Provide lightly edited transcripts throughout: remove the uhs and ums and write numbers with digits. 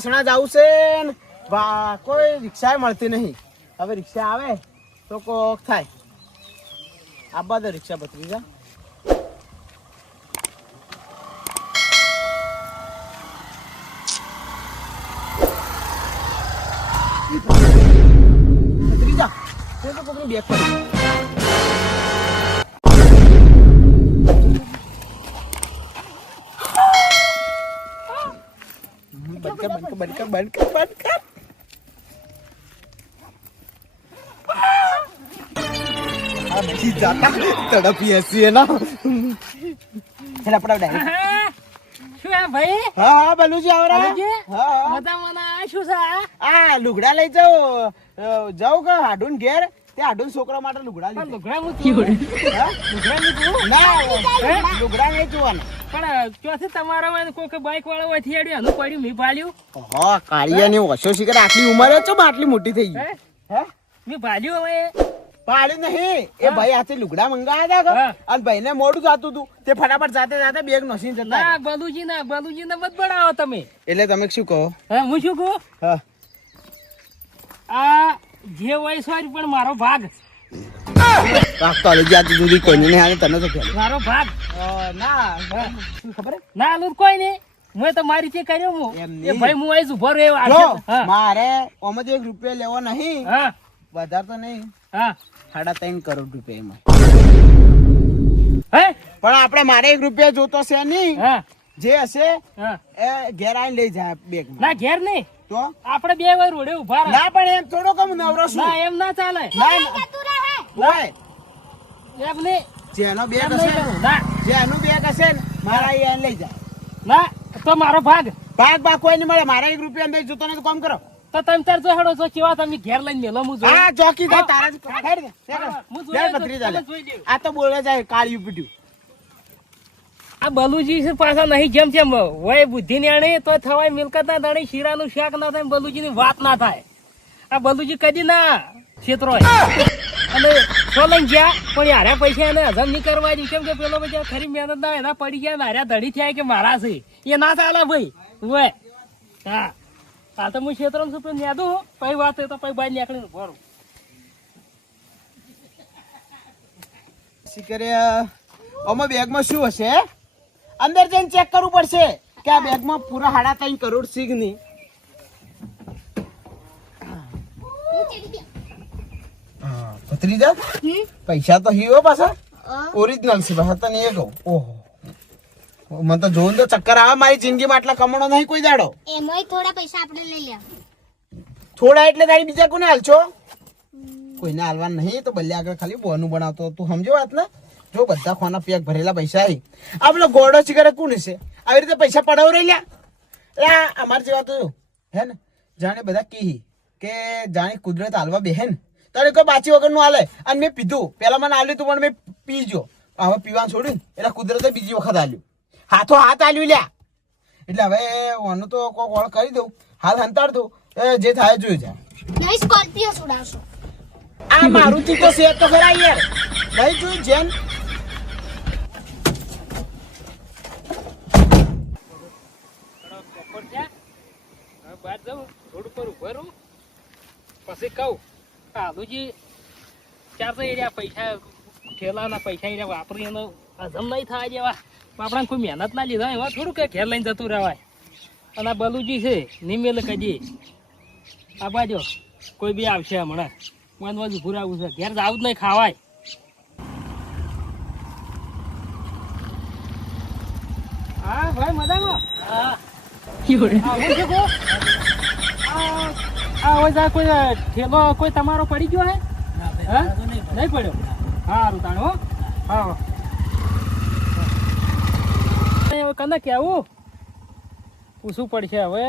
વાસણા જવું છે ને કોઈ રિક્ષા મળતી નહીં. હવે રિક્ષા આવે તો કોક થાય. આબા દે રિક્ષા ભત્રીજા. ભત્રીજા તે તો કોકની બેગ પડી. બંધ કર. આ બચી જાતા તડપી હસી ના. ચલા પડાવ ડાયરેક્ટ. શું હે ભાઈ? હા બલુજી આવરા. હા મજા મને શું છે? આ લુગડા લઈ જાઉં કે હાડુન ઘેર તે હાડુન છોકરા માટે લુગડા લઈ. લુગડા હું તું લુગડા ની તું ના લુગડા નહીં જોવાના. પણ ચોથી તમારા કોઈ બાઈક વાળો હોય થિયાડ્યું એનું પડ્યું મી ભાલ્યું. હા કાળિયાની ઓછો શીખર આટલી ઉંમરે છો આટલી મોટી થઈ ગઈ. હે મી ભાલ્યું હવે પાડ્યું નહીં. એ ભાઈ હાથે લુગડા મંગાવ્યા હતા અને ભાઈ ને મોડું જાતું હતું તે ફટાફટ જાતે બેગ નોસી જતા. ના બલુજી ને મત બનાવો તમે. એટલે તમે શું કહો? હે હું શું કહું? હા આ જે હોય સોરી પણ મારો ભાગ સુધી કોઈ નહીં હાલે તને તો ખ્યાલ. મારો ભાગ ના શું ખબર ના આલું કોઈ નહીં. હું તો મારી ચે કર્યો હું એ ભાઈ હું આવીશ ઉભો રહ્યો. મારે ઓમાં 1 રૂપિયા લેવો નહીં. હા વધારે તો નહીં. હા 3.5 કરોડ રૂપિયા એમાં. હે પણ આપણે મારે 1 રૂપિયા જોતો છે નહીં. હા જે હશે હા એ ઘેર આવીને લઈ જાય બેગ. ના ઘેર નહીં તો આપણે બે વાર રોડે ઉભા રહે. ના પણ એમ થોડો કમ નવરો છું. ના એમ ના ચાલે. એમ નહીં જેનો બેગ એમ હશે નહીં કરું. ના જેનું બેગ હશે ને મારા અહીંયા લઈ જાય. ના તો મારો ભાગ ભાગ કોઈ નહીં મળે. મારા 1 રૂપિયા નહીં જોતો ને તો કામ કરો. તો તમે તાર જો હેડો છો કેવા તમે ઘેર લઈને મેલો હું જોઉં. હા ચોકીદાર તારા જ હેડ દે. હું હેડ જોઈ ભત્રીજા લે. જોઈ લઉં. આ તો બોલે જાય કાળિયું પીટ્યું. આ બલુજી છે પાછા નહીં જેમ જેમ હોય બુદ્ધિ ને તો થવાય મિલકત ના દાણી શીરાનું શાક ના થાય બલુજી ની વાત ના થાય. આ બલુજી કદી ના ક્ષેત્રો અને સોલંગ ગયા પણ હાર્યા પૈસા એને હજમ નહીં કરવા દઉં. કેમ કે પેલો બધા ખરી મહેનત ના એના પડી ગયા હાર્યા ધડી થયા કે મારા છે એ ના ચાલે ભાઈ. હોય હા આ તો હું ક્ષેત્રો છું પણ યાદું પછી વાત તો પછી બહાર નીકળીને ભરું. આમાં બેગમાં શું હશે? અંદર જઈને ચેક કરવું પડશે કે આ બેગમાં પૂરા 3.5 કરોડ સીગ ની. ભત્રીજા પૈસા તો હીરો પાછા ઓરિજિનલ છે પાછા. તને એ કહું ઓહો મને તો જોઉં તો ચક્કર આવે. મારી જિંદગીમાં આટલા કમાણો નહીં કોઈ દાડો. એમાંય થોડા પૈસા આપણે લઈ લે. થોડા એટલે તારી બીજા કોને હાલશો? કોઈને હાલવા નહીં તો બલ્લે આગળ ખાલી બોનું બનાવતો. તું સમજો વાત ને? જો બધા ખોના પેક ભરેલા પૈસા આવી આ પેલો ગોળો ચીકરે કોણ છે આવી રીતે પૈસા પડાવ રહી લ્યા. અમારે જેવા તો હે ને જાણે બધા કી કે જાણે કુદરત હાલવા બેહેન તારે કોઈ બાચી વગર નું હાલે. અને મેં પીધું પેલા મને હાલ્યું તું પણ મેં પીજો હવે પીવાનું છોડ્યું એટલે કુદરતે બીજી વખત હાલ્યું. હાથો હાથ હાલ્યું લ્યા. એટલે હવે ઓનું તો કોઈ ગોળ કરી દઉં હાલ હંતાડ દઉં જે થાય જોયું જાય. નહીં સ્કોર્પિયો સુડાવશો. આ મારું તો સેટ તો ખરા યાર ભાઈ જોયું જેન. બહાર જાઉં રોડ ઉપર ઉભો રહું પછી કહું આલુજી ચાર તો એરિયા પૈસા ઠેલાના પૈસા એરિયા વાપરી એનો હજમ નહીં થાય જેવા આપણા કોઈ મહેનત ના લીધા એવા થોડું કે ઘેર લઈને જતું રહેવાય. અને આ બલુજી છે નિમેલ કદી આ બાજુ કોઈ બી આવશે હમણાં વન ઉભું રહેવું છે ઘેર જવું જ નહીં ખાવાય. હા ભાઈ મજામાં. હા કોઈ ઠેલો કોઈ તમારો પડી ગયો હે? નહીં પડ્યો. સારું તાણ હો. હા કને કેવું પૂછવું પડશે હવે.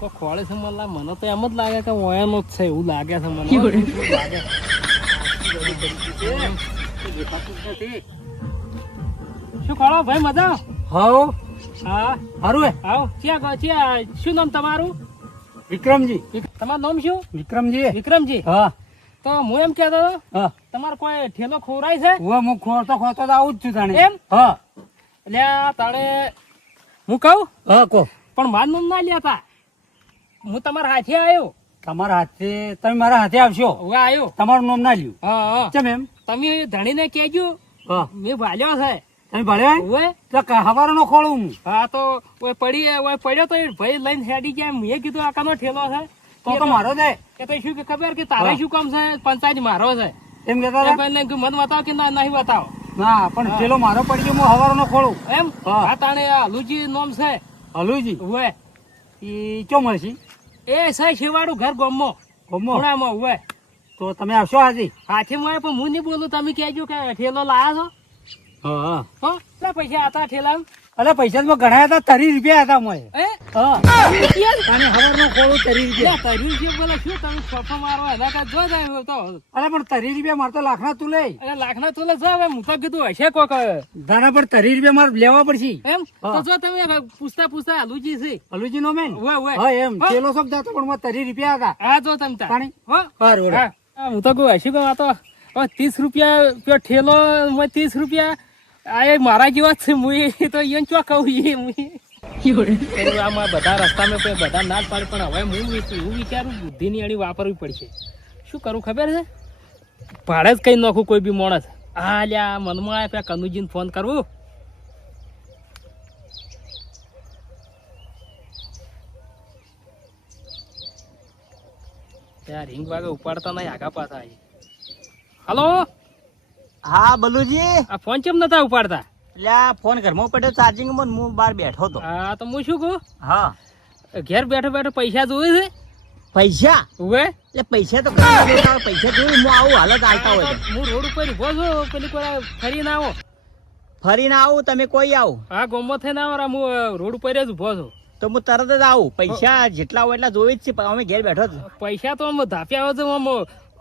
કોઈ ખોળે છે મને તો એમ જ લાગે કે ઓયાનો જ છે એવું લાગે છે મને. શું ખોળો ભાઈ મજા? હાઉ હા હારું હે. આવો ક્યાં શું નામ તમારું? વિક્રમજી. તમારું નામ શું? વિક્રમજી. વિક્રમજી. હા તો હું એમ કહેતો હતો હા તમારે કોઈ ઠેલો ખોરાય છે? હું ખોરતો ખોરતો તો આવું જ છું તાણે. એમ? હા એટલે તાણે હું કહું હા કહો. પણ મારું નામ ના લેતા. હું તમારા હાથે આવ્યો. તમારા હાથે તમે મારા હાથે આવશો, હવે આવ્યો. તમારું નામ ના લ્યું. હા હા. કેમ એમ? તમે ધણીને કહેજો હા મેં ભાલ્યો છે. તમે ભળ્યો હવે તો હવારનો ખોળું હું. હા તો ઓય પડ્યો તો એ ભાઈ લઈને હેડી ગયા. મેં કીધું આ કાનો ઠેલો છે. તો મારો દે એ તો શું કે ખબર કે તારે હા. શું કામ છે? પંચાયત મારો છે. એમ કહેતા એ હતા? ભાઈને કીધું મને બતાવો કે ના નહીં બતાવો ના પણ પેલો મારો પડી ગયો, હું હવારનો ખોળું. એમ. હા. આ તાણે હલુજી નોમ છે. હલુજી ઉવે ઈ ચો મળશે એ છે શિવાળું ઘર ગોમમાં ગમો. ખૂણામાં. ઉવે તો તમે આવશો આજે? હાથે મળે પણ હું નહીં બોલું. તમે કહેજો કે ઠેલો લાયા છો. હા હો કેટલા પૈસા હતા ઠેલા? અરે પૈસા તો ઘણા હતા, 30 રૂપિયા હતા મોય. એ હા રૂપિયા? અને હવારનો ખોળું 30 રૂપિયા. લે, 30 રૂપિયા બોલે શું તમે છોફો મારો? એના કાંઈ જો જાય તો અરે પણ 30 રૂપિયા મારે તો લાખના તું લઈ. અરે લાખના તોલે છે. હવે હું તો કીધું હશે કોક. દાના પર 30 રૂપિયા મારે લેવા પડશે. એમ હા. તો જો તમે પૂછતા હલુજી છે. હલુજી નો મેન. ઉવે ઉવે. હા એમ હા. પેલો શોખ જતો પણ મારે 30 રૂપિયા હતા. હા જો તમે તાર. પાણી? હો હારું, હારું. હા. હા, હું તો કહું હશે કહું આ તો હવે 30 રૂપિયા પેલો ઠેલો 30 રૂપિયા. આ એ મારા જેવા જ છે. હું તો એને ચો કહું આમાં બધા રસ્તામાં કોઈ બધા ના જ પાડે. પણ હવે હું વિચારું બુદ્ધિની અણી વાપરવી પડશે. શું કરું ખબર છે? ભાડે જ કઈ નાખું કોઈ બી માણસ. હા લ્યા મનમાં આવે પેલા કનુજીને ફોન કરવું. ત્યાં રિંગ વાગે ઉપાડતા નહીં, આગા પાછા આવી. હલો, હા બલુજી, આ ફોન કેમ નતા ઉપાડતા? એટલે આ ફોન ઘરમાં પડ્યો ચાર્જિંગ માં, હું બહાર બેઠો હતો. હા તો હું શું કહું, હા ઘેર બેઠો બેઠો પૈસા જોવે છે. પૈસા? ઉવે એટલે પૈસા તો કઈ નતા આવે. પૈસા જોયું હું આવું હાલત આવતા હોય તો. હું રોડ ઉપર ઉભો છું. પેલી કોઈ ફરીને આવો. ફરીને આવું, તમે કોઈ આવો હા ગોમો થઈને આવો. હું રોડ ઉપર જ ઉભો છું. તો હું તરત જ આવું. પૈસા જેટલા હોય એટલા જોઈ જ છે, પણ અમે ઘેર બેઠો જ. પૈસા તો આમ ધાપ્યા આવે છે. આમ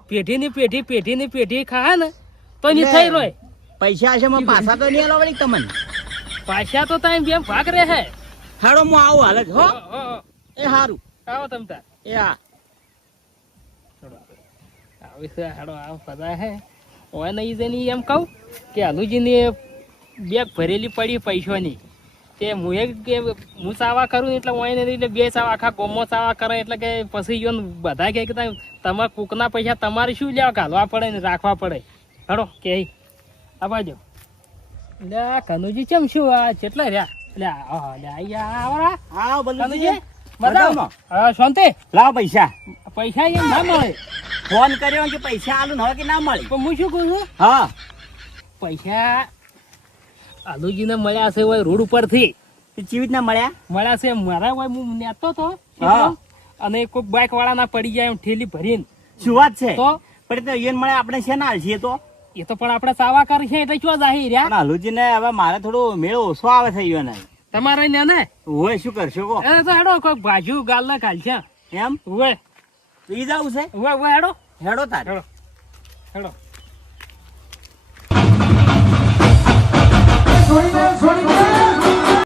પેઢીની પેઢી ખાય ને તો નહીં થઈ રહ્યો. પૈસા હશે મને પાછા તો નહીં આલો વળી તમને. પૈસા તો ત્યાં બેમ ભાગ રહે છે. હાડો હું આવું હાલત હો. એ સારું. આવો તમે તાર. એ હા આવી છે હાડો આવ પદા હે. ઓય નહીં જઈને એમ કહું કે હલુજીની બેગ ભરેલી પડી પૈસાની. તે હું ચાવા કરું એટલે ઓય નહીં એટલે બે ચાવા આખા ગોમો ચાવા કરે. એટલે કે પછી યો બધા કહે કે તમારા કૂકના પૈસા તમારે શું લેવા ઘાલવા પડે ને રાખવા પડે. હડો કે આ બાજુ એટલે આ કનુજી ચમ શું આ કેટલા રહ્યા? એટલે આવરા હા કનુજી બલુજી, બતાવો. હા શાંતિ. લાવ પૈસા. પૈસા એમ ના મળે. ફોન કર્યો કે પૈસા આલું હવે કે ના મળી. પણ હું શું કહું છું, હા પૈસા આલુજીને મળ્યા છે હોય રોડ ઉપરથી. તે ચી રીતના મળ્યા? મળ્યા છે મારા હોય હું નેતો તો હા. અને કોઈક બાઇક વાળા ના પડી જાય એમ ઠેલી ભરીને. શું વાત છે? તો પણ તો એને મળે આપણે છે ના છીએ તો. એ તો પણ આપણે ચાવા કરી છે એટલે ચો જાહી રહ્યા. પણ હલુજીને હવે મારે થોડું મેળ ઓછો આવે થઈ ગયો ને. તમારે ને ને હોય શું કરશો કહો? એ તો હેડો કોઈક ભાજુ ગાલ ના કાલ છે. એમ ઉવે ઈ જાવું છે? ઉવે ઉવે હેડો હેડો તાર. હેડો હેડો. છોડી દે, છોડી